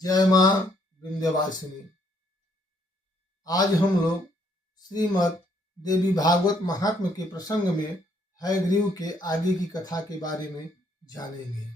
जय माँ विंध्यवासिनी। आज हम लोग श्रीमद् देवी भागवत महात्म्य के प्रसंग में हयग्रीव के आगे की कथा के बारे में जानेंगे।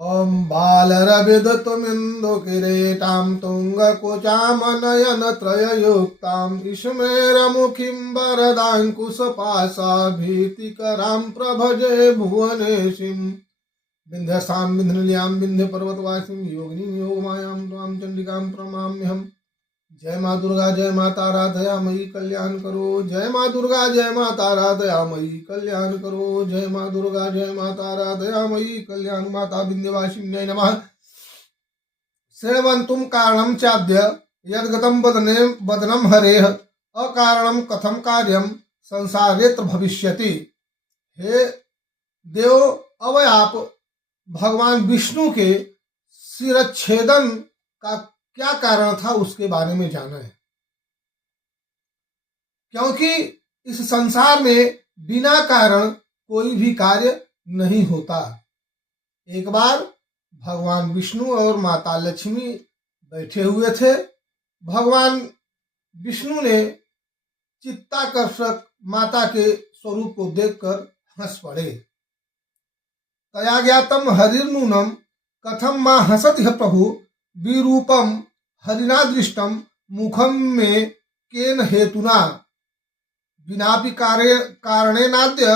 ओम बालरविदतुमिन्दुकिरीटां तुङ्गकुचामनयनत्रययुक्तां विस्मेरमुखीं वरदाङ्कुशपाशाभीतिकरां प्रभजे भुवनेशीम् विन्ध्यसां विन्ध्यनिलयां विन्ध्यपर्वतवासिनीं योगिनीं योगमायां त्वां चण्डिकां प्रणमाम्यहम्। जय माँ दुर्गा जय माता राधयामयी कल्याण करो। जय माँ दुर्गा जय माता राधयामयी कल्याण करो। जय माँ दुर्गा जय माता राधयामयी कल्याण। माता विन्ध्यवासिन्यै नमः। श्रवन्तुं कारणं चाद्य यद्गतं वदनं हरेः अकारणं कथं कार्यं संसारेत्र भविष्यति। हे देव, अब आप भगवान विष्णु के शिरच्छेदन का क्या कारण था उसके बारे में जाना है, क्योंकि इस संसार में बिना कारण कोई भी कार्य नहीं होता। एक बार भगवान विष्णु और माता लक्ष्मी बैठे हुए थे। भगवान विष्णु ने चित्ताकर्षक माता के स्वरूप को देखकर हंस पड़े। तया ज्ञातम हरिर्नूनम कथम मां हसति ह प्रभु विरूपम हरिना दृष्टम मुखम में केन हेतुना विनापि कारणेनाद्य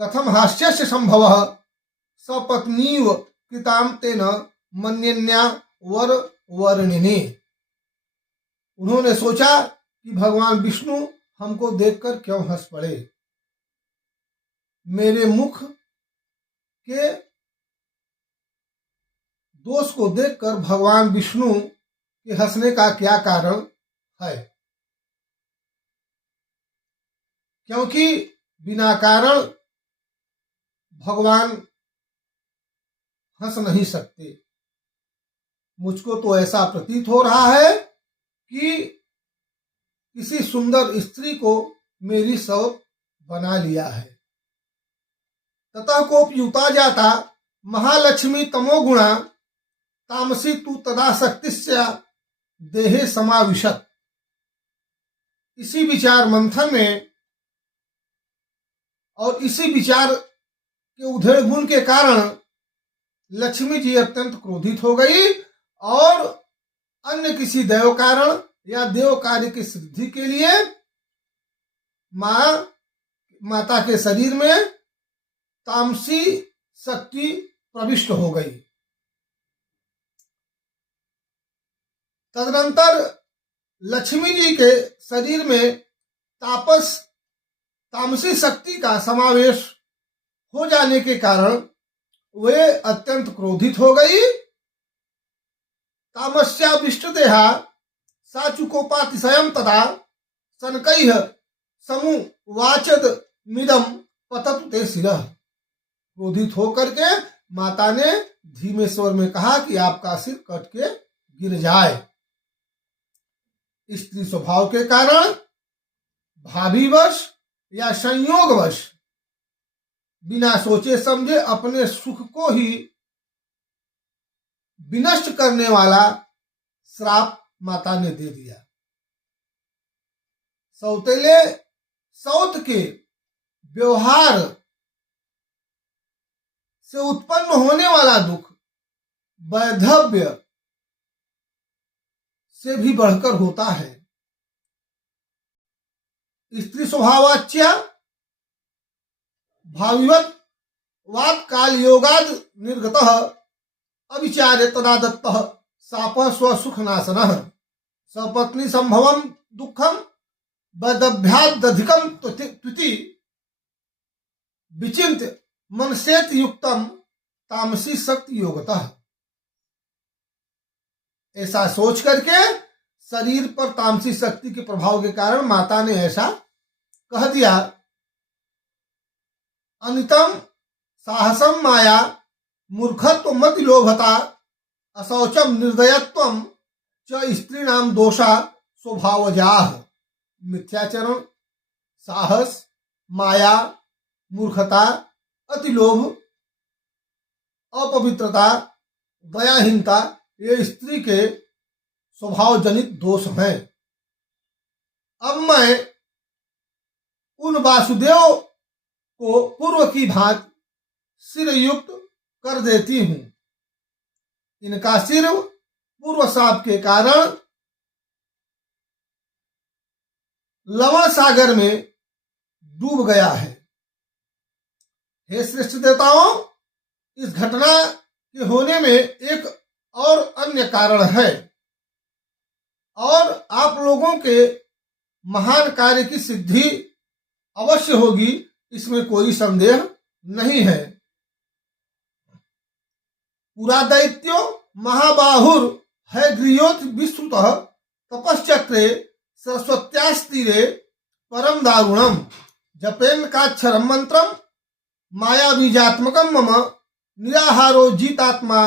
कथम हास्यस्य संभवः सपत्नीव कृतां तेन मन्यन्या वर वर्णिने। उन्होंने सोचा कि भगवान विष्णु हमको देखकर क्यों हंस पड़े। मेरे मुख के दोष को देखकर भगवान विष्णु के हंसने का क्या कारण है, क्योंकि बिना कारण भगवान हंस नहीं सकते। मुझको तो ऐसा प्रतीत हो रहा है कि किसी सुंदर स्त्री को मेरी सौत बना लिया है। ततः कोपयुता जाता महालक्ष्मी तमोगुणा तामसी तू तदा शक्तिस्या देहे समाविशत। इसी विचार मंथन में और इसी विचार के उधेड़ गुण के कारण लक्ष्मी जी अत्यंत क्रोधित हो गई और अन्य किसी देव कारण या देव कार्य की सिद्धि के लिए माता के शरीर में तामसी शक्ति प्रविष्ट हो गई। तदनंतर लक्ष्मी जी के शरीर में तामसी शक्ति का समावेश हो जाने के कारण वे अत्यंत क्रोधित हो गई। तामस्या विष्टुदेहा साचुकोपातिशयम तथा सनकैः समुवाचद मिदम पततु ते शिरः। क्रोधित होकर के माता ने धीमे स्वर में कहा कि आपका सिर कट के गिर जाए। स्त्री स्वभाव के कारण भावीवश या संयोगवश बिना सोचे समझे अपने सुख को ही विनष्ट करने वाला श्राप माता ने दे दिया। सौतेले सौत के व्यवहार से उत्पन्न होने वाला दुख वैधव्य से भी बढ़कर होता है। स्त्री स्वभावाच्या भाविवत वाद काल योगाद निर्गतः अविचार्य तदा दत्तः शापः स्वसुख नाशनः सपत्नी संभवम दुखम वैदभ्यादधिकम त्विति विचिन्त्य मनसेत युक्तम तामसी शक्ति योगतः। ऐसा सोच करके शरीर पर तामसी शक्ति के प्रभाव के कारण माता ने ऐसा कह दिया। अनितम साहसम माया मूर्खत्व मति लोभता अशौचम निर्दयत्वम च स्त्रीणाम दोषा स्वभावजाः। मिथ्याचरण, साहस, माया, मूर्खता, अतिलोभ, अपवित्रता, दयाहीनता ये स्त्री के स्वभाव जनित दोष हैं। अब मैं उन वासुदेव को पूर्व की भांति सिर युक्त कर देती हूं। इनका सिर पूर्व शाप के कारण लवण सागर में डूब गया है। हे श्रेष्ठ देवताओं, इस घटना के होने में एक और अन्य कारण है और आप लोगों के महान कार्य की सिद्धि अवश्य होगी, इसमें कोई संदेह नहीं है। पुरा दैत्यो महाबाहुर है गृहोत विस्तृतः तपश्चक्रे सरस्वत्यास्तीरे परम दारुणम जपेन काक्षरम मंत्रम माया बीजात्मकम मम निराहारो जीतात्मा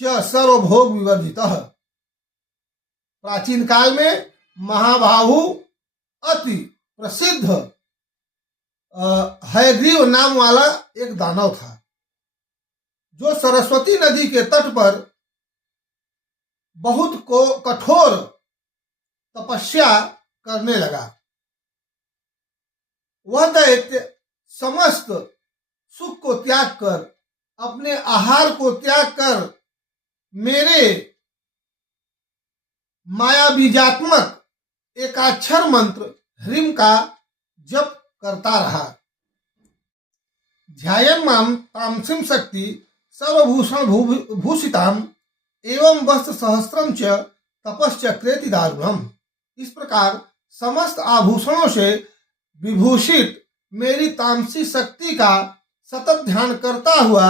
च सर्वभोग विवर्जितः। प्राचीन काल में महाबाहु अति प्रसिद्ध हयग्रीव नाम वाला एक दानव था, जो सरस्वती नदी के तट पर बहुत को कठोर तपस्या करने लगा। वह दैत्य समस्त सुख को त्याग कर, अपने आहार को त्याग कर मेरे माया बीजात्मक एकाक्षर मंत्र ह्रीम का जप करता रहा। ध्यायन् मां तामसीं शक्ति सर्वभूषण भूषिताम एवं वस्त्र सहस्त्रम च तपश्चक्रेति दारुणम। इस प्रकार समस्त आभूषणों से विभूषित मेरी तामसी शक्ति का सतत ध्यान करता हुआ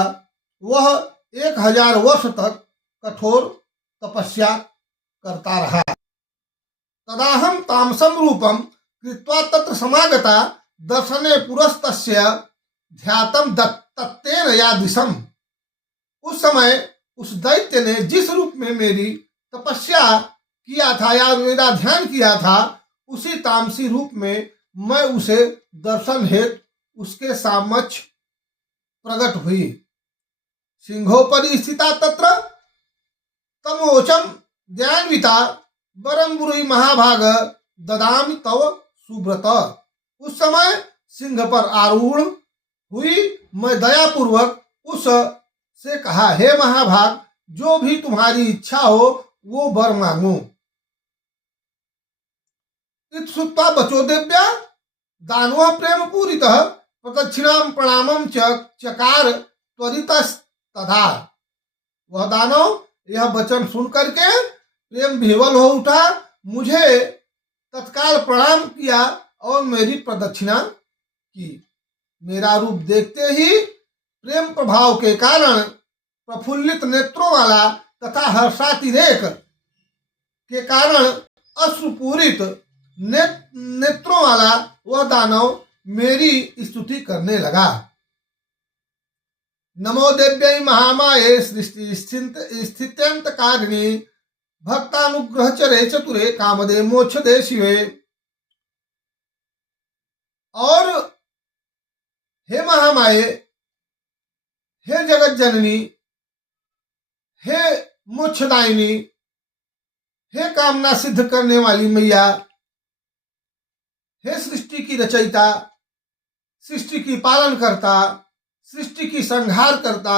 वह 1000 वर्ष तक कठोर तपस्या करता रहा। तदाहम तामसम रूपम कृत्वा तत्र समागता दर्शने पुरस्तस्य ध्यातम तत्तेन या दिशम। उस समय उस दैत्य ने जिस रूप में मेरी तपस्या किया था या मेरा ध्यान किया था, उसी तामसी रूप में मैं उसे दर्शन हेतु उसके समक्ष प्रकट हुई। सिंहोपरि स्थिता तत्र तमोचम ज्ञानविता वरम बुरुई महाभाग ददामि तव सुब्रत। उस समय सिंह पर आरूढ़ हुई मैं दयापूर्वक उस से कहा, हे महाभाग, जो भी तुम्हारी इच्छा हो वो वर मांगो। इत्सुत्वा बचो देव्या दानव प्रेम पूरितः प्रदक्षिणाम प्रणामम चकार त्वरितस्तदा। वह दानव यह वचन सुन करके प्रेम विह्वल हो उठा, मुझे तत्काल प्रणाम किया और मेरी प्रदक्षिणा की। मेरा रूप देखते ही प्रेम प्रभाव के कारण प्रफुल्लित नेत्रों वाला तथा हर्षातिरेक के कारण अश्रुपूरित नेत्रों वाला वह दानव मेरी स्तुति करने लगा। नमो देव्यै महामाये सृष्टि स्थित्यंत कारिणी भक्तानुग्रह चरे चतुरे कामदे मोक्षदे शिवे। और हे महामाये, हे जगत जननी, हे मोक्षदायिनी, हे कामना सिद्ध करने वाली मैया, हे सृष्टि की रचयिता, सृष्टि की पालन करता, सृष्टि की संहार करता,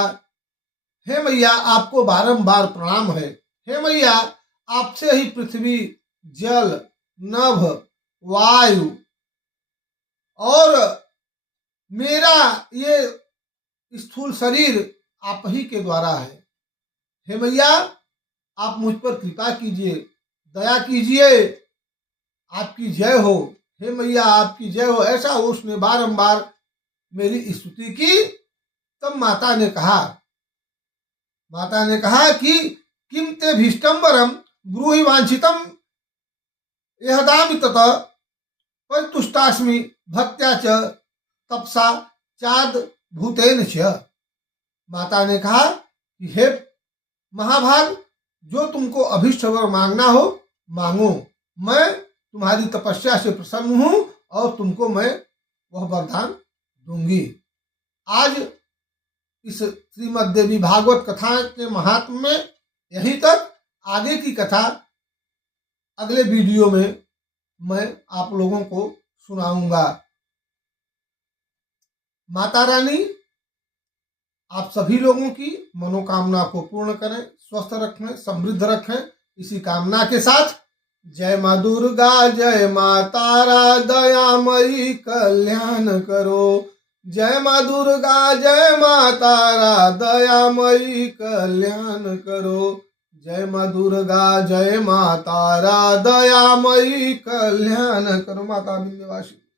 हे मैया आपको बारंबार प्रणाम है। हे मैया, आपसे ही पृथ्वी, जल, नभ, वायु और मेरा ये स्थूल शरीर आप ही के द्वारा है। हे मैया, आप मुझ पर कृपा कीजिए, दया कीजिए, आपकी जय हो। हे मैया, आपकी जय हो। ऐसा उसने बारंबार मेरी स्तुति की। तब माता ने कहा कि किम ते भीष्टम्बरम ब्रूहि वांछितम यहदामि ततः परितुष्टास्मि भक्त्या च तपसा चाद भूतेन च। माता ने कहा कि हे महाभाग, जो तुमको अभीष्ट वर मांगना हो मांगो, मैं तुम्हारी तपस्या से प्रसन्न हूं और तुमको मैं वह वरदान दूंगी। आज इस श्रीमद् देवी भागवत कथा के महात्म्य में यहीं तक। आगे की कथा अगले वीडियो में मैं आप लोगों को सुनाऊंगा। माता रानी आप सभी लोगों की मनोकामना को पूर्ण करें, स्वस्थ रखें, समृद्ध रखें, इसी कामना के साथ जय माँ दुर्गा, जय माँ तारा, दयामयी कल्याण करो। जय माँ दुर्गा, जय माँ तारा, दयामयी कल्याण करो। जय माँ दुर्गा, जय माँ तारा, दयामयी कल्याण करो। माता विंध्यवासिनी।